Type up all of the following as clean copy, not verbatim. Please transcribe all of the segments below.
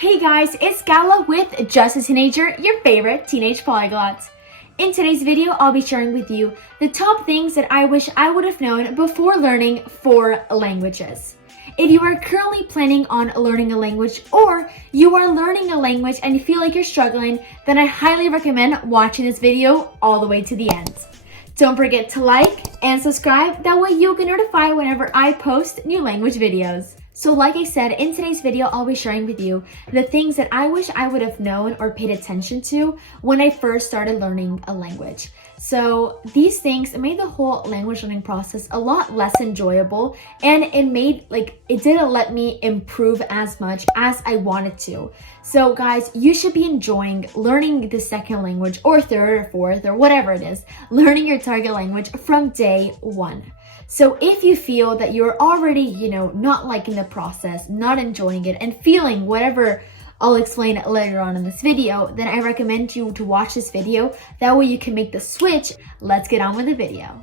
Hey guys, it's Gala with Just a Teenager, your favorite teenage polyglot. In today's video, I'll be sharing with you the top things that I wish I would have known before learning 4 languages. If you are currently planning on learning a language or you are learning a language and you feel like you're struggling, then I highly recommend watching this video all the way to the end. Don't forget to like and subscribe, that way you'll get notified whenever I post new language videos. So like I said, in today's video, I'll be sharing with you the things that I wish I would have known or paid attention to when I first started learning a language. So these things made the whole language learning process a lot less enjoyable, and it didn't let me improve as much as I wanted to. So guys, you should be enjoying learning the second language or third or fourth or whatever it is, learning your target language from day one. So if you feel that you're already, not liking the process, not enjoying it, and feeling whatever I'll explain later on in this video, then I recommend you to watch this video. That way you can make the switch. Let's get on with the video.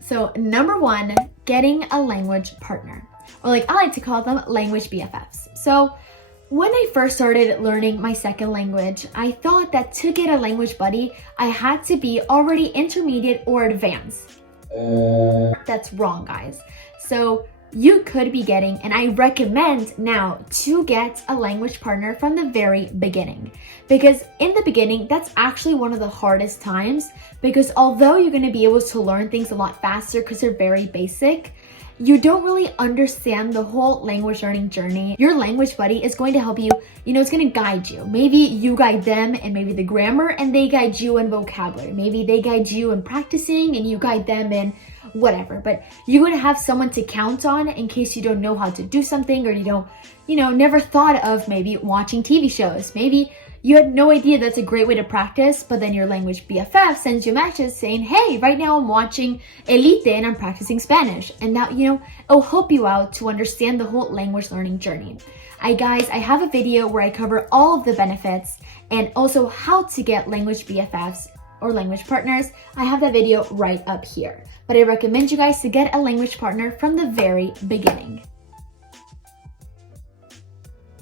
So number 1, getting a language partner, or like I like to call them language BFFs. So when I first started learning my second language, I thought that to get a language buddy, I had to be already intermediate or advanced. That's wrong, guys. So you could be getting, and I recommend now to get a language partner from the very beginning. Because in the beginning, that's actually one of the hardest times, because although you're going to be able to learn things a lot faster because they're very basic, you don't really understand the whole language learning journey. Your language buddy is going to help you, it's going to guide you. Maybe you guide them and maybe the grammar, and they guide you in vocabulary. Maybe they guide you in practicing and you guide them in whatever. But you're going to have someone to count on in case you don't know how to do something, or you don't, never thought of maybe watching TV shows. Maybe you had no idea that's a great way to practice, but then your language BFF sends you messages saying, hey, right now I'm watching Elite and I'm practicing Spanish. And now, it'll help you out to understand the whole language learning journey. I have a video where I cover all of the benefits and also how to get language BFFs or language partners. I have that video right up here. But I recommend you guys to get a language partner from the very beginning.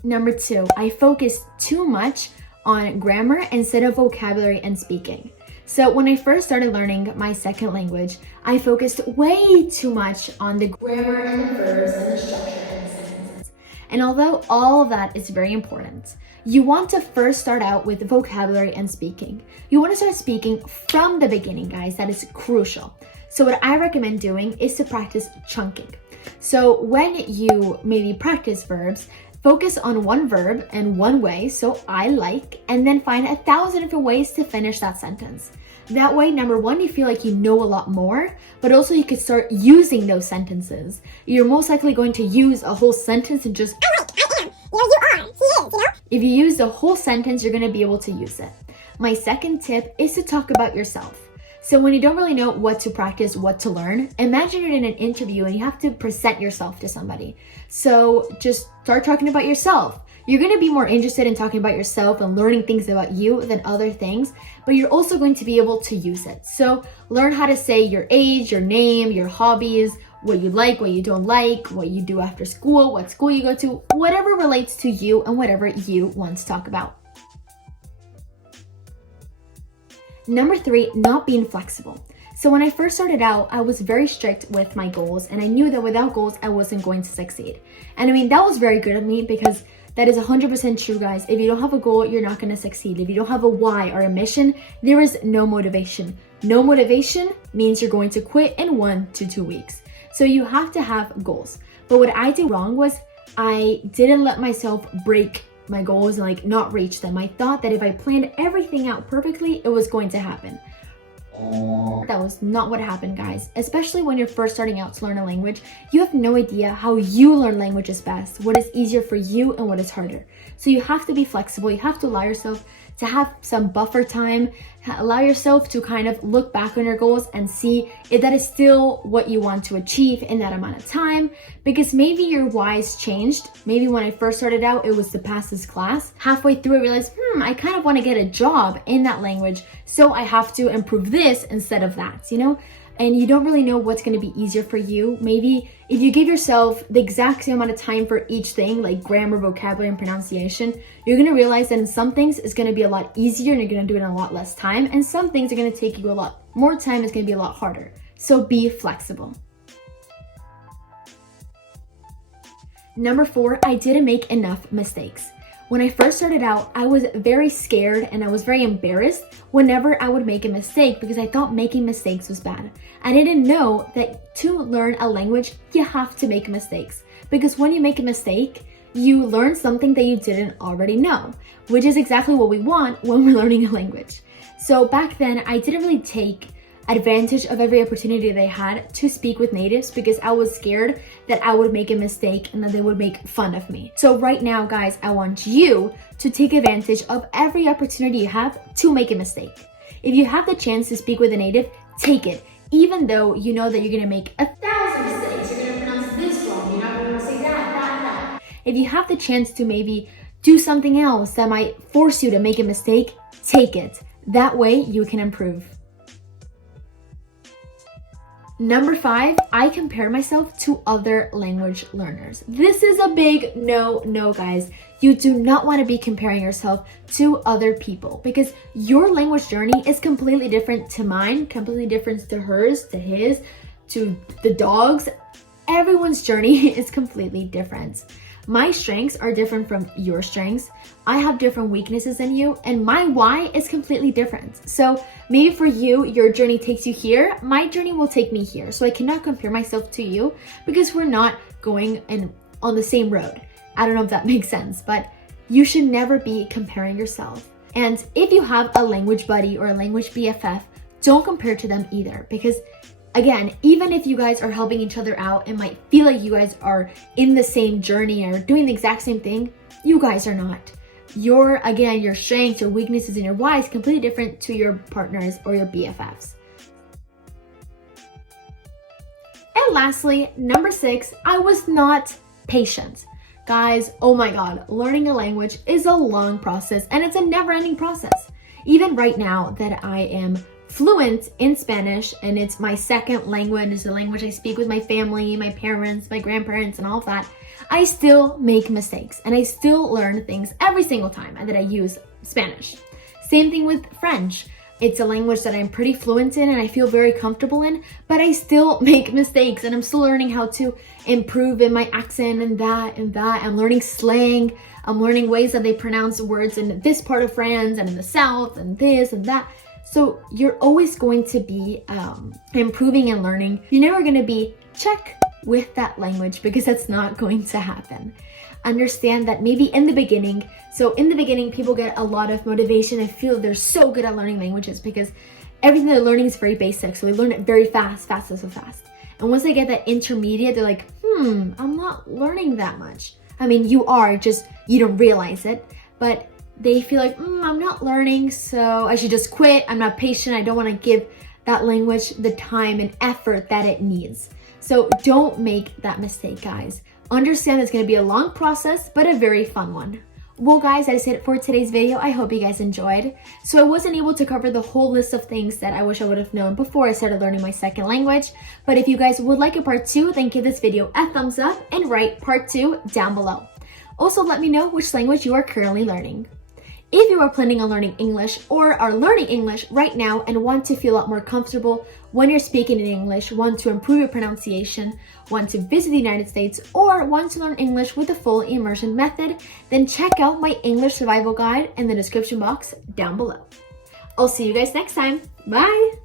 Number 2, I focused too much on grammar instead of vocabulary and speaking. So when I first started learning my second language, I focused way too much on the grammar and the verbs and the structure and the sentences. And although all of that is very important, you want to first start out with vocabulary and speaking. You want to start speaking from the beginning, guys. That is crucial. So what I recommend doing is to practice chunking. So when you maybe practice verbs, focus on one verb and one way, so I like, and then find 1,000 different ways to finish that sentence. That way, number 1, you feel like you know a lot more, but also you could start using those sentences. You're most likely going to use a whole sentence and just, I am, you are, he is, If you use the whole sentence, you're going to be able to use it. My second tip is to talk about yourself. So when you don't really know what to practice, what to learn, imagine you're in an interview and you have to present yourself to somebody. So just start talking about yourself. You're going to be more interested in talking about yourself and learning things about you than other things, but you're also going to be able to use it. So learn how to say your age, your name, your hobbies, what you like, what you don't like, what you do after school, what school you go to, whatever relates to you and whatever you want to talk about. Number 3, not being flexible. So when I first started out, I was very strict with my goals, and I knew that without goals, I wasn't going to succeed. And that was very good of me, because that is 100% true, guys. If you don't have a goal, you're not going to succeed. If you don't have a why or a mission, there is no motivation. No motivation means you're going to quit in 1 to 2 weeks. So you have to have goals. But what I did wrong was I didn't let myself break my goals and not reach them. I thought that if I planned everything out perfectly, it was going to happen. That was not what happened, guys. Especially when you're first starting out to learn a language, you have no idea how you learn languages best, what is easier for you and what is harder. So you have to be flexible. You have to allow yourself to have some buffer time, allow yourself to kind of look back on your goals and see if that is still what you want to achieve in that amount of time. Because maybe your whys changed. Maybe when I first started out, it was to pass this class. Halfway through, I realized, I kind of want to get a job in that language, so I have to improve this instead of that, and you don't really know what's going to be easier for you, maybe if you give yourself the exact same amount of time for each thing, like grammar, vocabulary, and pronunciation, you're going to realize that in some things it's going to be a lot easier and you're going to do it in a lot less time, and some things are going to take you a lot more time, it's going to be a lot harder. So be flexible. Number 4, I didn't make enough mistakes. When I first started out, I was very scared and I was very embarrassed whenever I would make a mistake because I thought making mistakes was bad. I didn't know that to learn a language, you have to make mistakes, because when you make a mistake, you learn something that you didn't already know, which is exactly what we want when we're learning a language. So back then, I didn't really take advantage of every opportunity they had to speak with natives because I was scared that I would make a mistake and that they would make fun of me. So right now, guys, I want you to take advantage of every opportunity you have to make a mistake. If you have the chance to speak with a native, take it, even though you know that you're gonna make 1,000 mistakes. You're gonna pronounce this wrong, you're not gonna say that. If you have the chance to maybe do something else that might force you to make a mistake, take it. That way you can improve. Number 5, I compare myself to other language learners. This is a big no, guys. You do not want to be comparing yourself to other people because your language journey is completely different to mine, completely different to hers, to his, to the dog's. Everyone's journey is completely different. My strengths are different from your strengths. I have different weaknesses than you, and my why is completely different. So maybe for you, your journey takes you here, my journey will take me here. So I cannot compare myself to you because we're not going on the same road. I don't know if that makes sense, but you should never be comparing yourself. And if you have a language buddy or a language BFF, don't compare to them either, because again, even if you guys are helping each other out, it might feel like you guys are in the same journey or doing the exact same thing. You guys are not. Your strengths, your weaknesses, and your why is completely different to your partners or your BFFs. And lastly, number 6, I was not patient. Guys, oh my God, learning a language is a long process and it's a never-ending process. Even right now that I am fluent in Spanish and it's my second language, it's the language I speak with my family, my parents, my grandparents, and all of that, I still make mistakes and I still learn things every single time that I use Spanish. Same thing with French. It's a language that I'm pretty fluent in and I feel very comfortable in, but I still make mistakes and I'm still learning how to improve in my accent and that. I'm learning slang. I'm learning ways that they pronounce words in this part of France and in the South and this and that. So you're always going to be improving and learning. You're never going to be check with that language because that's not going to happen. Understand that maybe in the beginning, people get a lot of motivation and feel they're so good at learning languages because everything they're learning is very basic. So they learn it very fast. And once they get that intermediate, they're like, I'm not learning that much. I mean, you are, just you don't realize it, but they feel like, I'm not learning, so I should just quit. I'm not patient. I don't want to give that language the time and effort that it needs. So don't make that mistake, guys. Understand it's going to be a long process, but a very fun one. Well, guys, that is it for today's video. I hope you guys enjoyed. So I wasn't able to cover the whole list of things that I wish I would have known before I started learning my second language. But if you guys would like a part 2, then give this video a thumbs up and write part 2 down below. Also, let me know which language you are currently learning. If you are planning on learning English or are learning English right now and want to feel a lot more comfortable when you're speaking in English, want to improve your pronunciation, want to visit the United States, or want to learn English with the full immersion method, then check out my English survival guide in the description box down below. I'll see you guys next time. Bye!